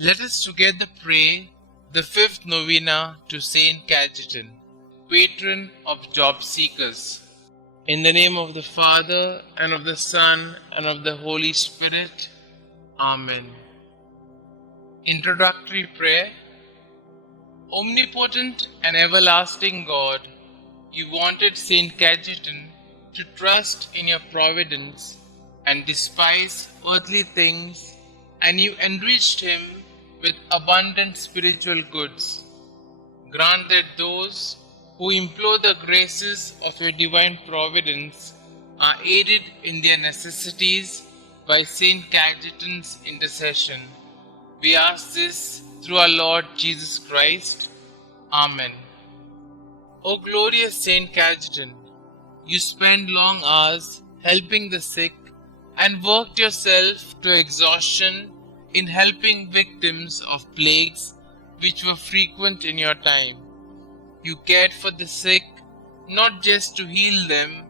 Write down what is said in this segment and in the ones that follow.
Let us together pray the fifth novena to Saint Cajetan, patron of job seekers. In the name of the Father, and of the Son, and of the Holy Spirit. Amen. Introductory prayer. Omnipotent and everlasting God, you wanted Saint Cajetan to trust in your providence and despise earthly things, and you enriched him with abundant spiritual goods. Grant that those who implore the graces of your divine providence are aided in their necessities by Saint Cajetan's intercession. We ask this through our Lord Jesus Christ. Amen. O glorious Saint Cajetan, you spent long hours helping the sick and worked yourself to exhaustion in helping victims of plagues which were frequent in your time. You cared for the sick not just to heal them,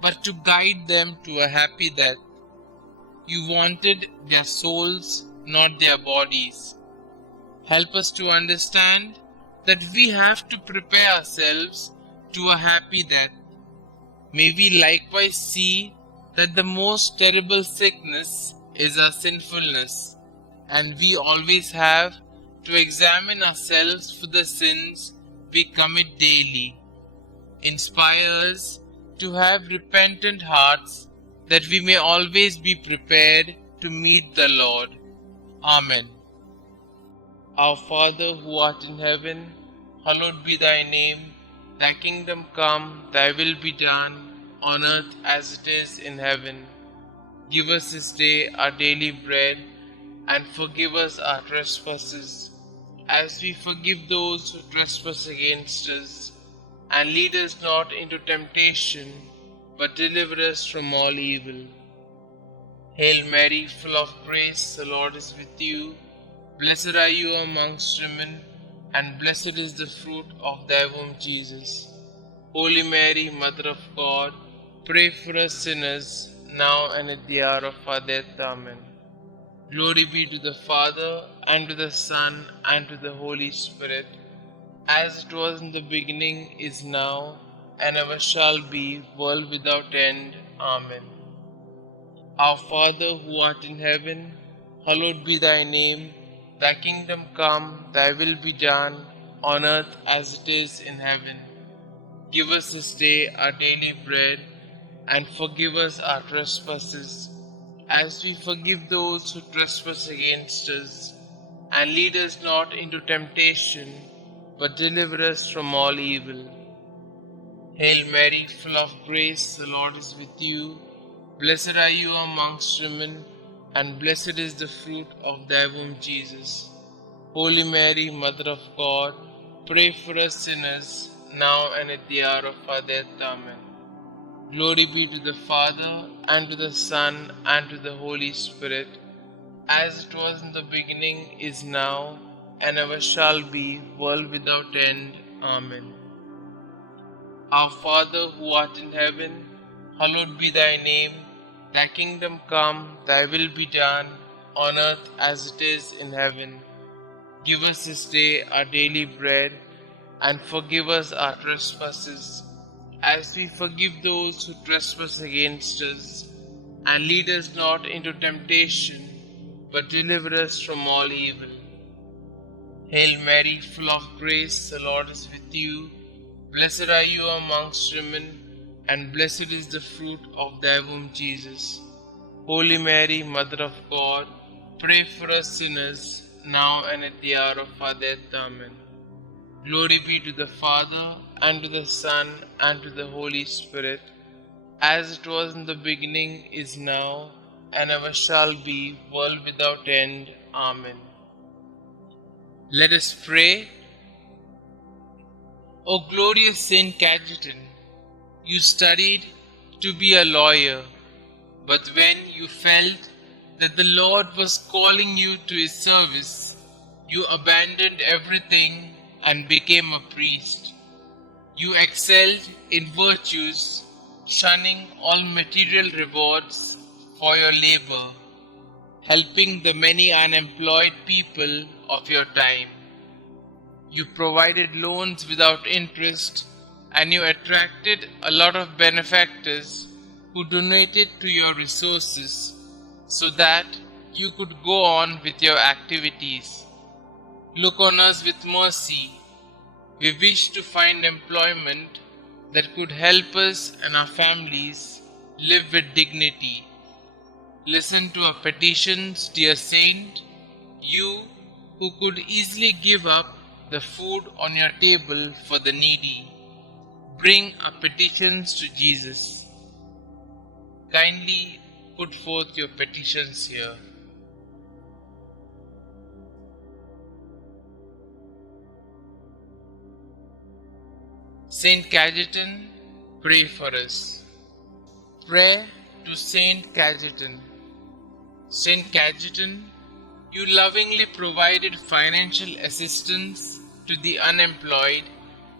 but to guide them to a happy death. You wanted their souls, not their bodies. Help us to understand that we have to prepare ourselves to a happy death. May we likewise see that the most terrible sickness is our sinfulness, and we always have to examine ourselves for the sins we commit daily. Inspire us to have repentant hearts, that we may always be prepared to meet the Lord. Amen. Our Father who art in heaven, hallowed be thy name. Thy kingdom come, thy will be done, on earth as it is in heaven. Give us this day our daily bread, and forgive us our trespasses, as we forgive those who trespass against us. And lead us not into temptation, but deliver us from all evil. Hail Mary, full of grace, the Lord is with you. Blessed are you amongst women, and blessed is the fruit of thy womb, Jesus. Holy Mary, Mother of God, pray for us sinners, now and at the hour of our death. Amen. Glory be to the Father, and to the Son, and to the Holy Spirit, as it was in the beginning, is now, and ever shall be, world without end. Amen. Our Father who art in heaven, hallowed be thy name. Thy kingdom come, thy will be done, on earth as it is in heaven. Give us this day our daily bread, and forgive us our trespasses, as we forgive those who trespass against us. And lead us not into temptation, but deliver us from all evil. Hail Mary, full of grace, the Lord is with you. Blessed are you amongst women, and blessed is the fruit of thy womb, Jesus. Holy Mary, Mother of God, pray for us sinners, now and at the hour of our death. Amen. Glory be to the Father, and to the Son, and to the Holy Spirit, as it was in the beginning, is now, and ever shall be, world without end. Amen. Our Father who art in heaven, hallowed be thy name. Thy kingdom come, thy will be done, on earth as it is in heaven. Give us this day our daily bread, and forgive us our trespasses, as we forgive those who trespass against us. And lead us not into temptation, but deliver us from all evil. Hail Mary, full of grace, the Lord is with you. Blessed are you amongst women, and blessed is the fruit of thy womb, Jesus. Holy Mary, Mother of God, pray for us sinners, now and at the hour of our death. Amen. Glory be to the Father, and to the Son, and to the Holy Spirit, as it was in the beginning, is now, and ever shall be, world without end. Amen. Let us pray. O glorious Saint Cajetan, you studied to be a lawyer, but when you felt that the Lord was calling you to his service, you abandoned everything and became a priest. You excelled in virtues, shunning all material rewards for your labor. helping the many unemployed people of your time. You provided loans without interest, and you attracted a lot of benefactors who donated to your resources so that you could go on with your activities. Look on us with mercy. We wish to find employment that could help us and our families live with dignity. Listen to our petitions, dear Saint, you who could easily give up the food on your table for the needy. Bring our petitions to Jesus. Kindly put forth your petitions here. Saint Cajetan, pray for us. Prayer to Saint Cajetan. Saint Cajetan, you lovingly provided financial assistance to the unemployed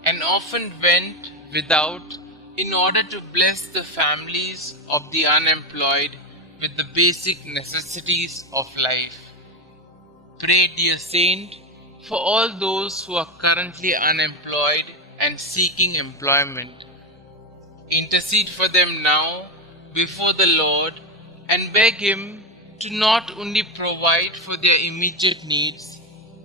and often went without in order to bless the families of the unemployed with the basic necessities of life. Pray, dear Saint, for all those who are currently unemployed and seeking employment. Intercede for them now before the Lord and beg Him to not only provide for their immediate needs,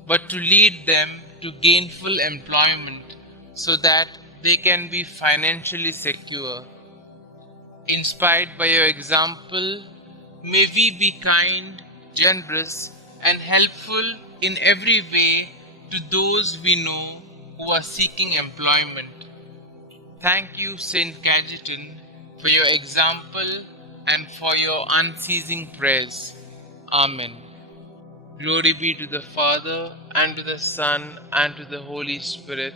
but to lead them to gainful employment so that they can be financially secure. Inspired by your example, may we be kind, generous, and helpful in every way to those we know who are seeking employment. Thank you, Saint Cajetan, for your example and for your unceasing prayers. Amen. Glory be to the Father, and to the Son, and to the Holy Spirit,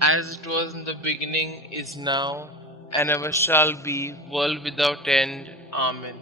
as it was in the beginning, is now, and ever shall be, world without end. Amen.